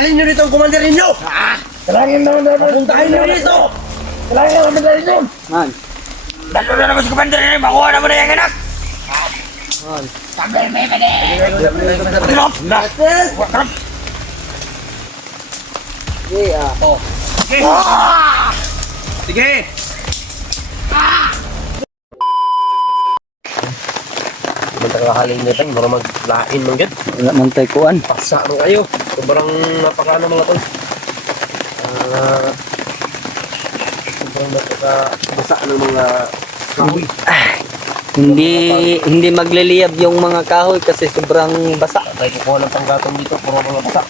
Dalhin nyo dito ang commander ninyo! Talangin naman na. Puntahin nyo dito! Talangin naman na rin. Man. Dalo na naman si commander ninyo! Makuha na mo na yung anak! Man. Sabi may mali! Drop! Nasis! Sige, Oh. Sige! Sige! Mantang kakaling nito, hindi mo maglain man gid. wala man tayo kuan. Pasa mo kayo. Sobrang napakano mga tol. Sobrang napakabasa ng mga kahoy. Hindi magliliyab yung mga kahoy kasi sobrang basa. Tayo kukuha ng panggatong dito, puro mga basa.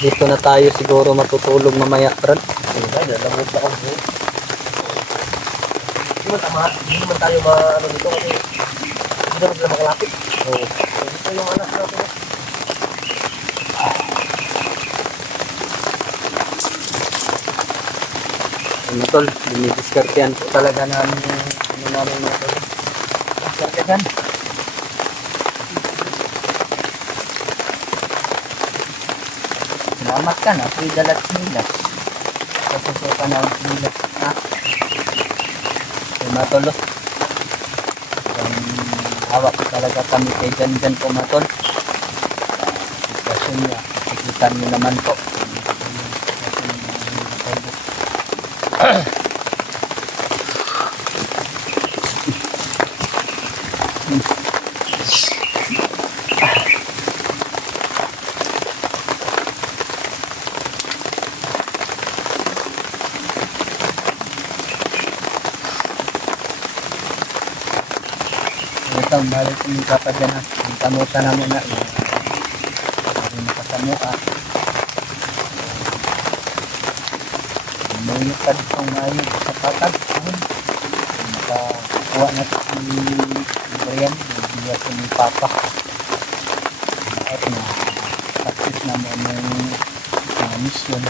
Dito na tayo siguro matutulog mamaya, Brad. Ano ba, nalamot na ako. Hindi naman tayo ano dito kasi hindi naman sila makalapit. So, dito yung anak natin. Ano tol, dinidiskartehan po talaga namin yung ano namin mga tol. Diskartehan. Salamat ka na, free dalat sinilas. Kasusuka na ang sinilas. Ha? Mga tol, hawak talaga kami kay Jan po mga tol. Sitwasyon niya, nakikita niyo naman po. Ito, balik kami kapag yan ha. Ang tamuta na muna. Hindi nakasamuka. May lupad itong maayos sa patag. Nakakuha na si Brian. Hindi ko ni Papa. At na success na mo ng mission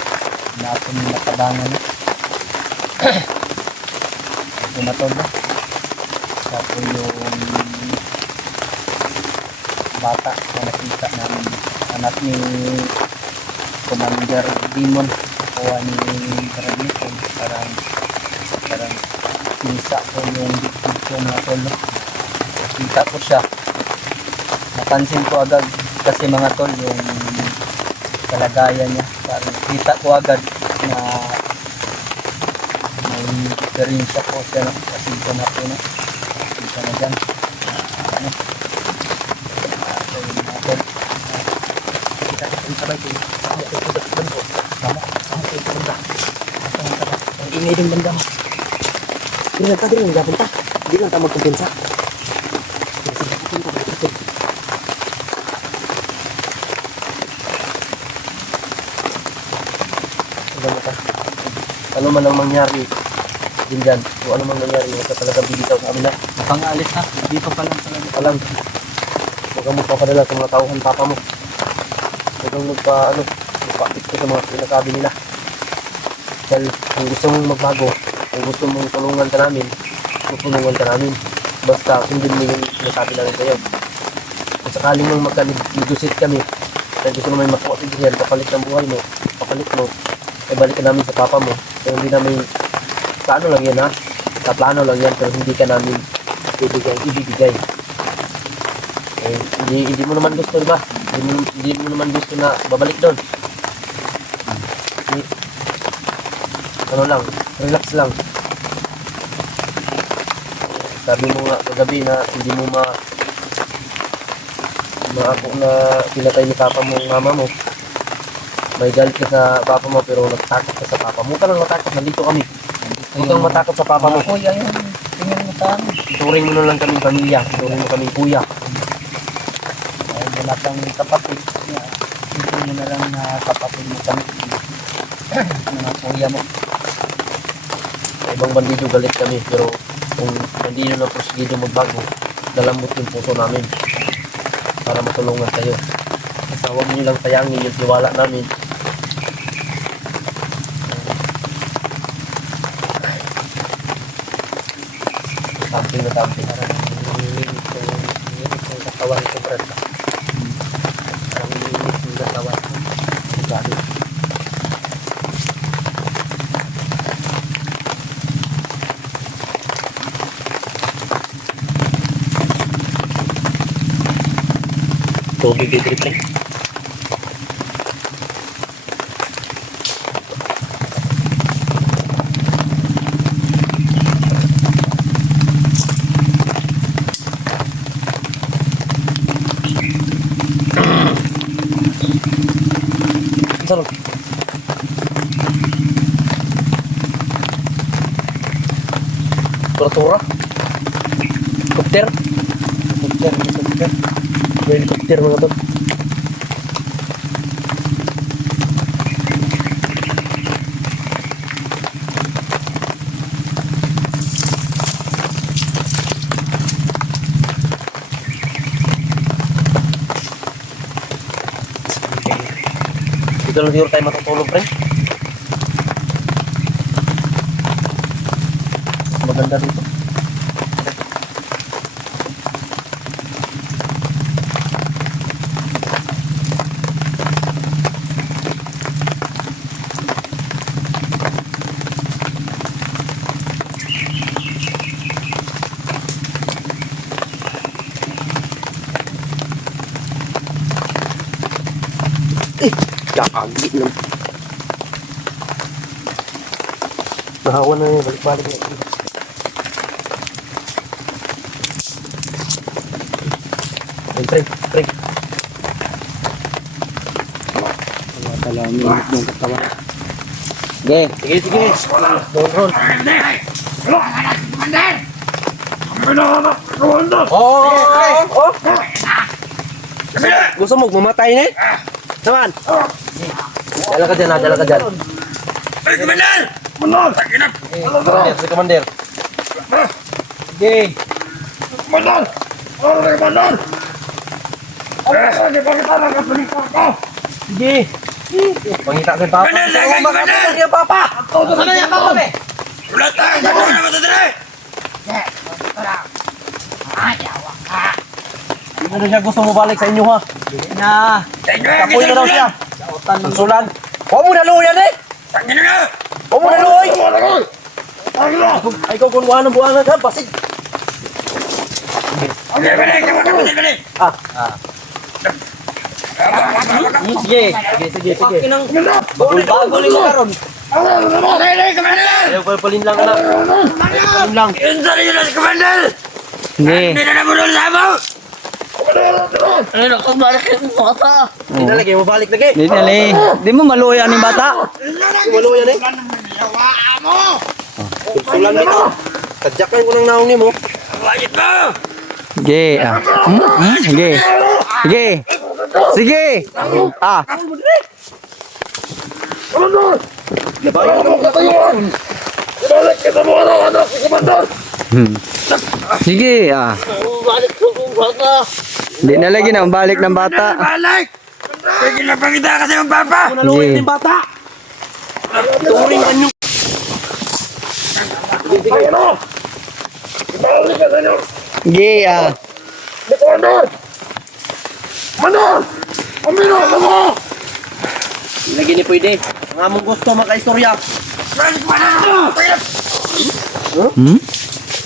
na ako ni nakabangan. Ito na to ba? Tapos yung bata na nakita namin, anak ni Commander Demon, kuha ni Dragon, parang pinisa ko yung diktig ko na tol. Nakita ko siya, napansin ko agad kasi mga tol yung kalagayan niya, parang kita ko agad na may diferensya po siya, no? Kasi ko na po na kita na dyan ano sabay ko sama ko sa banda ko sama ko sa banda ang ingay din banda mo hindi lang punta hindi lang tayo magkumpensa ano man ang mangyari din dyan o ano man nangyari huwag ka talaga bibitaw sa amin na pangalis na dito pa lang talaga alam huwag kang magpapadala sa mga tauhan papa mo huwag kang magpa-apit ko sa mga sinasabi nila dahil kung gusto mong magbago kung gusto mong tulungan ka namin tutulungan ka namin basta sundin mo yung sinasabi namin sa'yo kung sakaling mong magka-negotiate kami dahil gusto naman makuha si Griel papalit ng buhay mo papalit mo ay balik ka namin sa papa mo pero hindi namin sa ano lang yan ha sa plano lang yan pero hindi ka namin ibibigay eh, hindi mo naman gusto diba hindi mo naman gusto na babalik doon ano lang relax lang sabi mo nga kagabi na hindi mo ako na pinatay ni papa mo mama mo may galit ka sa papa mo pero nagtakot ka sa papa mo. Huwag ka lang matakot, nandito kami. Huwag kang matakot sa papa mo. kuya yun tingin mo sa amin Ituring mo na lang kaming pamilya, ituring mo kaming kuya. ay wala kang kapatid hindi mo na lang na kapatid mo kami mga kuya mo Sa ibang bandido galit kami pero kung hindi nyo na prosegido magbago, dalambot yung puso namin para matulungan kayo. Kasi huwag nyo lang sayangin yung tiwala namin. Tamping na tamping. parang yung katawan ko brad Tubig dito pre. Sarap. Tura-tura. Helikopter. Helikopter. Helikopter mga to. Dito lang siguro tayo matutulog, pre. Maganda dito. Kakagi lang. Nahawa na yun. Balik-balik na yun. Pre. Talamin yung katawan. Sige. Sige. Roll. Oh. Gusto mo mamatay na eh? Naman. Dala ka dyan. Ay, Commander! Manol! Takinap! Si Commander. Sige. Manol! Ano na, Manol? Ano ba kita nakapalita ko? Sige. Pangita sa papa. Commander! Yung papa. Ano yung papa be? Wala tayo! Gano'n na matadali! Hindi na siya gusto mo balik sa inyo ha. Sige na. Sa inyo yan! Kapoy na daw siya. Sautan ng Sulan. Huwag mo naluyan eh. Tangin na! Huwag mo naluoy. Tangin na! Ay ikaw kung buwan ng buwangan ka. Basig. Okay, balik! Balik! Ah. Sige. Sige. Bago rin ka ron. Commander! Commander! Ayaw palpalin lang na. Palpalin lang. Yun sa rin yun si Commander! Sige. Hindi na nabulol sa mo! Ano kung balik yung bata? Hindi na lagi. Mabalik lagi. Di nali. Di mo maluya ni bata. Hindi maluyan eh. Sulan dito. Tadyakan ko ng naong ni mo. Bakit mo? Sige. Sige. Sige. Sige. Ah. Commander! Bayan mo katayuan! Ibalik kita mo anak si Commander! Sige. Ah. Balik ko kung bata! Di na lagi na balik ng bata. Balik! Sige na pangita kasi ang papa! Naluyan din bata. Turing ka nyo. Ano? Ibalik ka sa inyo! Sige. Ah. Ni Commander! Manor! Amino! Ano? Lagi ni pwede. Ang among gusto makaistorya. Balik mo na!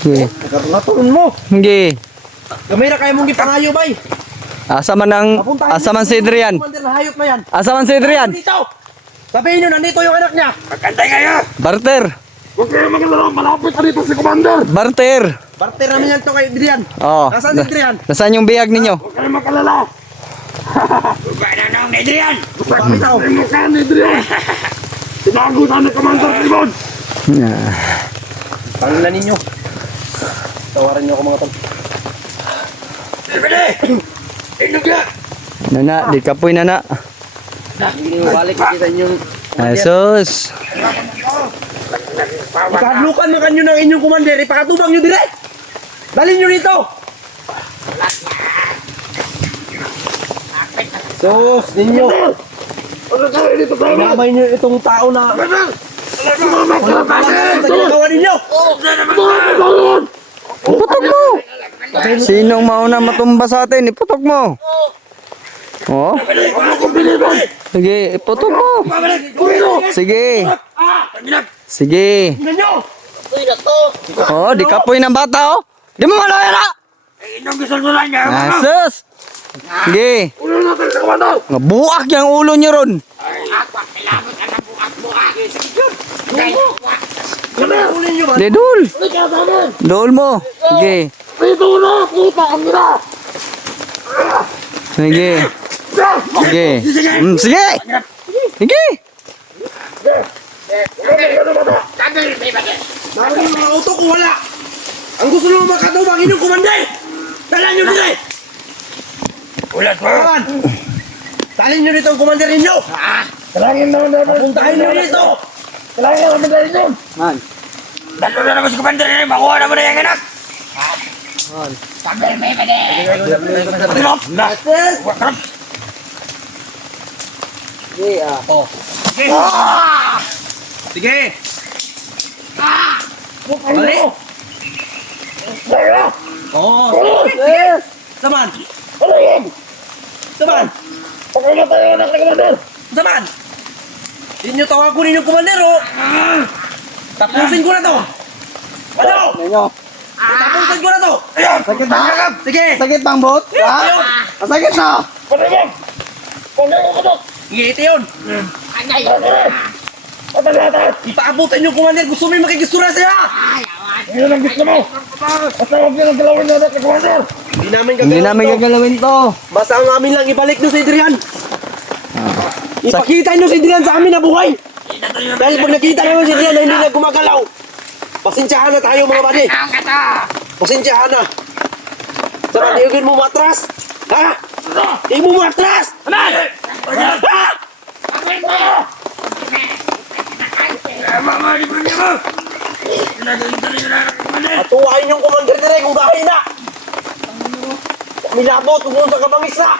Sige. Nagkarunaturon mo. Sige. Gamay na kayo mong gipangayo bay. Asa man si Adrian? Commander na hayop na yan. Asa man si Adrian? Dito. Sabihin nyo, nandito yung anak niya. Magkantay kayo! Barter. Huwag kayo maglalaro! Malapit na dito si Commander! Barter. Barter namin yan to kay Adrian. Oh. Nasaan si Adrian? Nasaan yung biyag ninyo? Huwag kayo magkalala! Huwag na nang ni Adrian! Bitaw. Ang mukha ni Adrian! Tinago na ni Commander Simon! Pangilan ninyo. Tawaran niyo ako mga tol. Ibili! Inog na! Nana, di kapoy nana. Hindi nyo balik kita inyong... Jesus. Ikadlukan na kanyo ng inyong commander. Ipakatubang nyo dire. Dalhin nyo dito. Sus, ninyo. Ano tayo dito tayo? Namay nyo itong tao na... Commander! Walang kalang sa ginagawa ninyo. Huwag na naman tayo! Iputok mo. Sinong mauna matumba sa atin? Iputok mo. Oh. Huwag mo kong biliban! Sige, iputok mo. Pabalik! Kuwino! Sige. Pagilap! Sige. Tingnan nyo. Oh, di kapoy ng bata oh. Di mo maloy na. Inog gusto nyo lang niya! Jesus. Sige. Ulo natin si Commander! Nga buak yung ulo nyo ron. Di, dul. Dul mo. Sige. Dito na! Kita ang nila! Sige. Sige. Sige. Sige. Maraming mga auto ko wala. Ang gusto nyo makatubang inyong kumanday. Dala nyo dito eh. Ulat mo! Kawan. Dalhin nyo dito ang kumander ninyo. Kalangin naman naman! Puntahin nyo dito. Kalangin naman naman yun! Man. Dalo na naman si Commander na makuha naman na yung anak! Man. Drop! Yes. Sige, Oh. Sige. Bali. Oh. Yes. Saman. Ano yun? Saman. Pakay na tayo anak ni Commander! Saman. Inyo tawagunin yung kumander oh. Tapusin ko na to. Ano? Ninyo. Tapusin ko na to. Ayan! Sakit ba? Sige. Sakit bang bot? Ha? Ayun. Sakit na. Pagkakas! Pagkakas ko to! Ngiti yun. Patay natin! Ipaabutan yung kumander. Gusto mo yung makikistura siya. Ngayon ang gusto mo! Basta huwag nilang galawin na anak ni Commander! Hindi namin gagalawin to. Basta ang amin lang ibalik nyo si Adrian. Ipakita nyo si Adrian sa amin na buhay. Dahil pag nakita naman si Adrian na hindi na gumagalaw, pasensyahan na tayo mga buddy. Pasensyahan na. Sama, diugin mo matras. Ha? Di mo matras. Ha? Atuwain yung commander dire kung gahay na. Milabot kung sa kabangis na.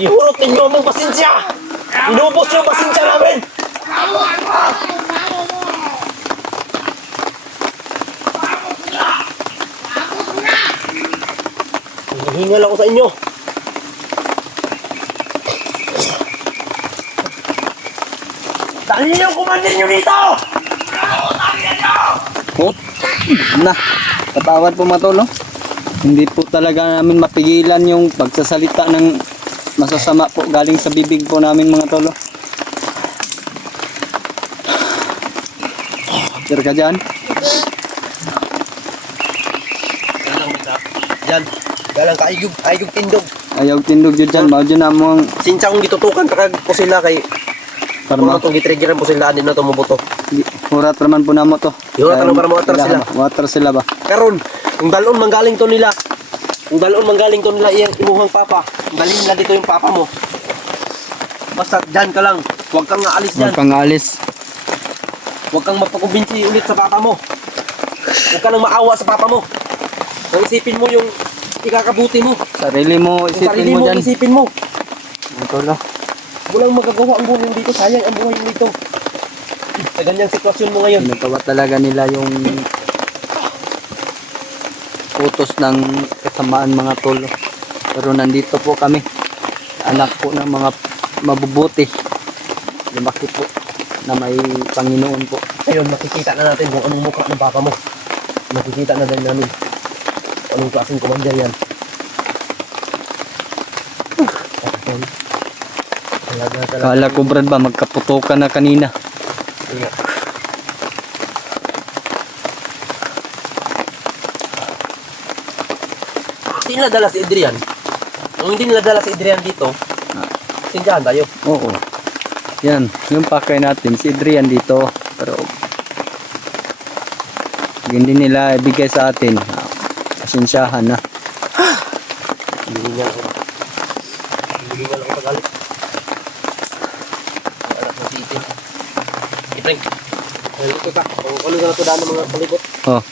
Ihurot ninyo mong pasensya. Inubos yung pasensya namin. Hinihingal ako sa inyo. Dali niyo yung commander nyo dito! Hop. Na. Patawad po matolo. Hindi po talaga namin mapigilan yung pagsasalita ng masasama po galing sa bibig po namin mga tolo. Sir ka dyan? Yan. Galang ka ayog tindog. Ayaw tindog yun dyan. Mao dyan na mo ang Sinsa kong gitutukan takag po sila kay parma. Ano itong gitriggeran po sila din na itong mabuto. Hurat naman po na mo to. Hurat naman para ma-water sila. Water sila ba? Karon, kung dalon manggaling to nila. Kung dalon manggaling to nila iyang imuhang papa. Dalhin nila dito yung papa mo. Basta dyan ka lang. Huwag kang aalis dyan. Huwag kang alis. Huwag kang mapakumbinsi ulit sa papa mo. Huwag ka nang maawa sa papa mo. Nang isipin mo yung ikakabuti mo. Sarili mo, Yung isipin sarili mo mo, dyan. isipin mo. Mga tolo. Walang magagawa ang buhay dito. Sayang ang buhay mo dito. Sa ganyang sitwasyon mo ngayon. Ginagawa talaga nila yung utos ng kasamaan mga tolo. Pero nandito po kami. Anak po ng mga mabubuti. Lumaki po na may Panginoon po. Ngayon, makikita na natin kung anong mukha ng papa mo. Makikita na din namin kung anong klaseng commander yan. Talaga. Kala ko Brad ba magkaputokan na kanina. Kaya. Hindi nila dala si Adrian. Kung hindi nila dala si Adrian dito, sindihan tayo. Oo. Yan, yung pakay natin si Adrian dito. Pero hindi nila ibigay sa atin. Pasensyahan na. Hindi nga ako. Hindi nga ako pagalit. Ang anak mo si Itin. Itin. Ay, ito ka. Kung ano na ito daan ng mga palibot. Oh.